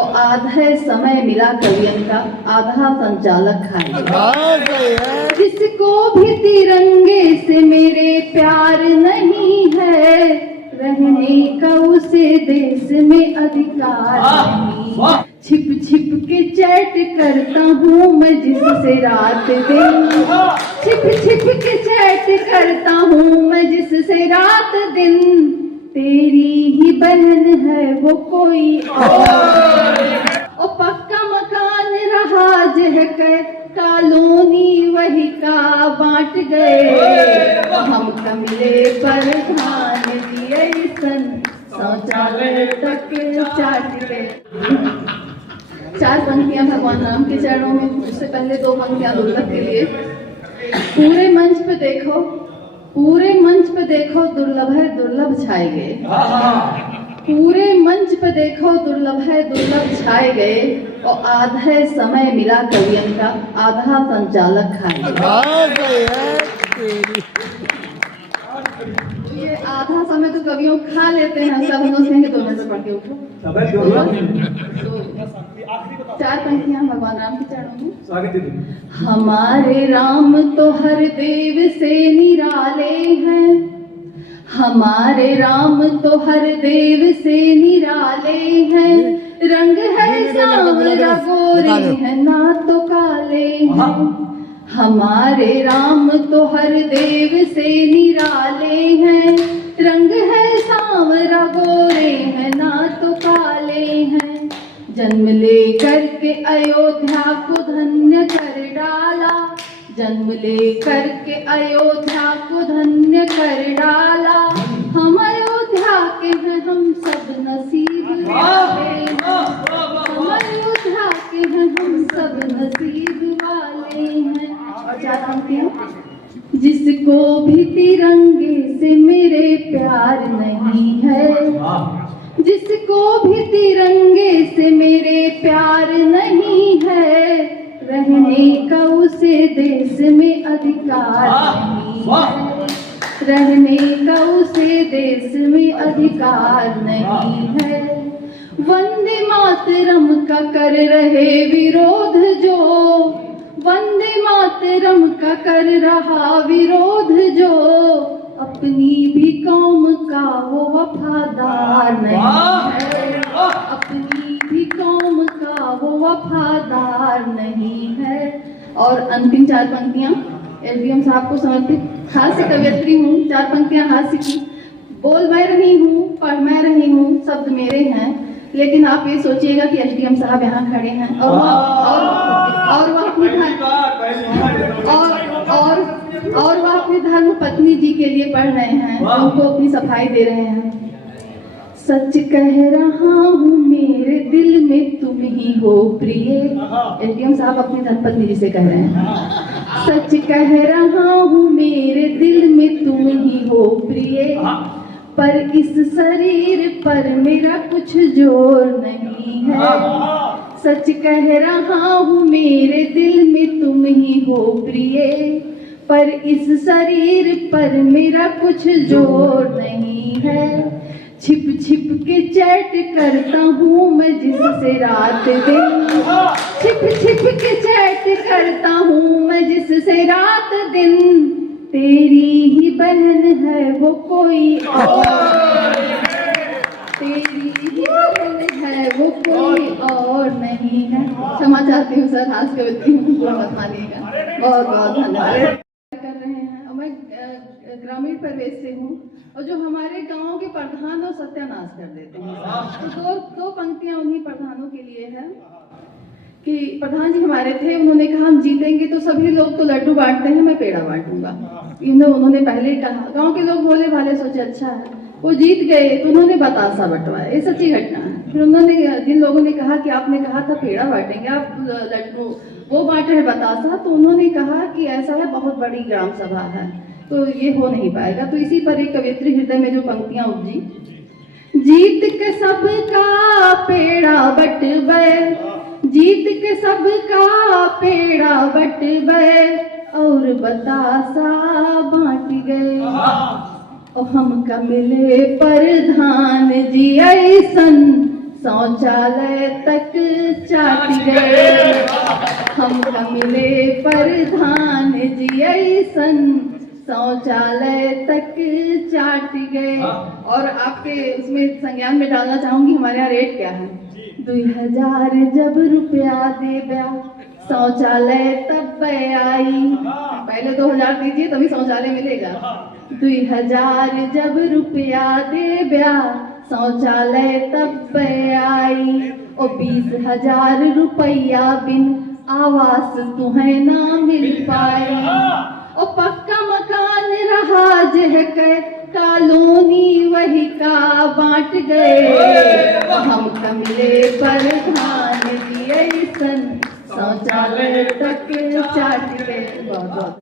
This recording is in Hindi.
तो आधा समय मिला कवियन का, आधा संचालक खाएंगे। जिसको भी तिरंगे से मेरे प्यार नहीं है, रहने का उसे देश में अधिकार नहीं। छिप छिप के चैट करता हूँ मैं जिससे रात दिन, छिप छिप के चैट करता हूँ मैं जिससे रात दिन। तेरी ही बहन है वो कोई और, ओ पक्का मकान रहा जह कर कॉलोनी वही का बांट गए। हम कमले पर ध्यान दिए सन, शौचालय तक चाट गए। 4 पंक्तियां भगवान राम के चरणों में, उससे पहले 2 पंक्तियां दुर्लभ के लिए। पूरे मंच पे देखो, पूरे मंच पे देखो दुर्लभ है दुर्लभ छाए गए। पूरे मंच पे देखो दुर्लभ है दुर्लभ छाए गए। और आधा समय मिला कवियन का, आधा संचालक खाएंगे। ये आधा समय तो कवियों खा लेते हैं, सब हम लोग दो में से पढ़ के उठो। 4 पंक्तियां भगवान राम के चरणों में। हमारे राम तो हर देव से निराले हैं, हमारे राम तो हर देव से निराले हैं। रंग है सांवरा गोरे हैं ना तो काले हैं। हमारे राम तो हर देव से निराले हैं। रंग है सांवरा गोरे हैं ना तो काले हैं। जन्म लेकर के अयोध्या को धन्य कर डाला, जन्म लेकर के अयोध्या को धन्य कर डाला। हम अयोध्या के हैं हम सब नसीब वाले हैं, हम अयोध्या के हैं हम सब नसीब वाले हैं। और 4 पंक्तियां। जिसको भी तिरंगे से मेरे प्यार नहीं है, जिसको भी तिरंगे से मेरे प्यार नहीं है, रहने का उसे देश में अधिकार नहीं है, रहने का उसे देश में अधिकार नहीं है। वंदे मातरम का कर रहे विरोध जो, वंदे मातरम का कर रहा विरोध जो, अपनी भी कौम का वो वफादार नहीं है, अपनी भी कौम का वो वफादार नहीं है। और अंतिम 4 पंक्तियां एलबीएम साहब को समर्पित। हास्य कवियत्री हूँ, 4 पंक्तियां हास्य की। बोल मैं रही हूँ, पढ़ मैं रही हूँ, शब्द मेरे हैं, लेकिन आप ये सोचिएगा कि एसडीएम साहब यहाँ खड़े हैं और वह अपनी वह अपनी धर्म पत्नी जी के लिए पढ़ रहे हैं, उनको अपनी सफाई दे रहे हैं। सच कह रहा हूँ मेरे दिल में तुम ही हो प्रिय, एसडीएम साहब अपनी धर्मपत्नी जी से कह रहे हैं। सच कह रहा हूँ मेरे दिल में तुम ही हो प्रिय, पर इस शरीर पर मेरा कुछ जोर नहीं है। सच कह रहा हूँ मेरे दिल में तुम ही हो प्रिय, पर इस शरीर पर मेरा कुछ जोर नहीं है। छिप छिप के चैट करता हूँ मैं जिससे रात दिन, छिप छिप के चैट करता हूँ मैं जिससे रात दिन। तेरी ही बहन है वो कोई और, तेरी ही बहन है वो कोई और नहीं है। क्षमा चाहती हूँ सर, हाथ कवित्री हूँ, मत मानिएगा। बहुत बहुत धन्यवाद कर रहे हैं। और मैं ग्रामीण परिवेश से हूँ, और जो हमारे गांव के प्रधान और सत्यानाश कर देते हैं। तो 2 पंक्तियां उन्हीं प्रधानों के लिए है कि प्रधान जी हमारे थे, उन्होंने कहा हम जीतेंगे तो सभी लोग तो लड्डू बांटते हैं, मैं पेड़ा बांटूंगा। उन्होंने पहले ही कहा। गांव के लोग भोले भाले सोचे अच्छा है, वो जीत गए तो उन्होंने बतासा बंटवाया, ये सच्ची घटना है। फिर उन्होंने, जिन लोगों ने कहा कि आपने कहा था पेड़ा बांटेंगे, आप लड्डू वो बांटे हैं बतासा, तो उन्होंने कहा कि ऐसा है बहुत बड़ी ग्राम सभा है तो ये हो नहीं पाएगा। तो इसी पर एक कवियत्री हृदय में जो पंक्तियां उपजी। जीत के सबका पेड़ा बटवे, जीत के सबका पेड़ा बटवे, और बतासा बांट गए। और हमका मिले प्रधान जी ऐसन, शौचालय तक गए, हम मिले प्रधान जी ऐसन शौचालय तक चाट गए। और आपके उसमें संज्ञान में डालना चाहूंगी हमारे यहाँ रेट क्या है। 2000 जब रुपया देब्या शौचालय तब आई, पहले 2000 दीजिए तभी शौचालय मिलेगा। 2000 जब रुपया देब्या शौचालय तब आई, ओ 20,000 रुपया बिन आवास तुम्हें ना मिल पाए, ओ पक्का मकान रहा जह के कॉलोनी वही का बांट गए, हम मिले प्रधान जी ऐसन शौचालय तक चाट गए। बहुत बहुत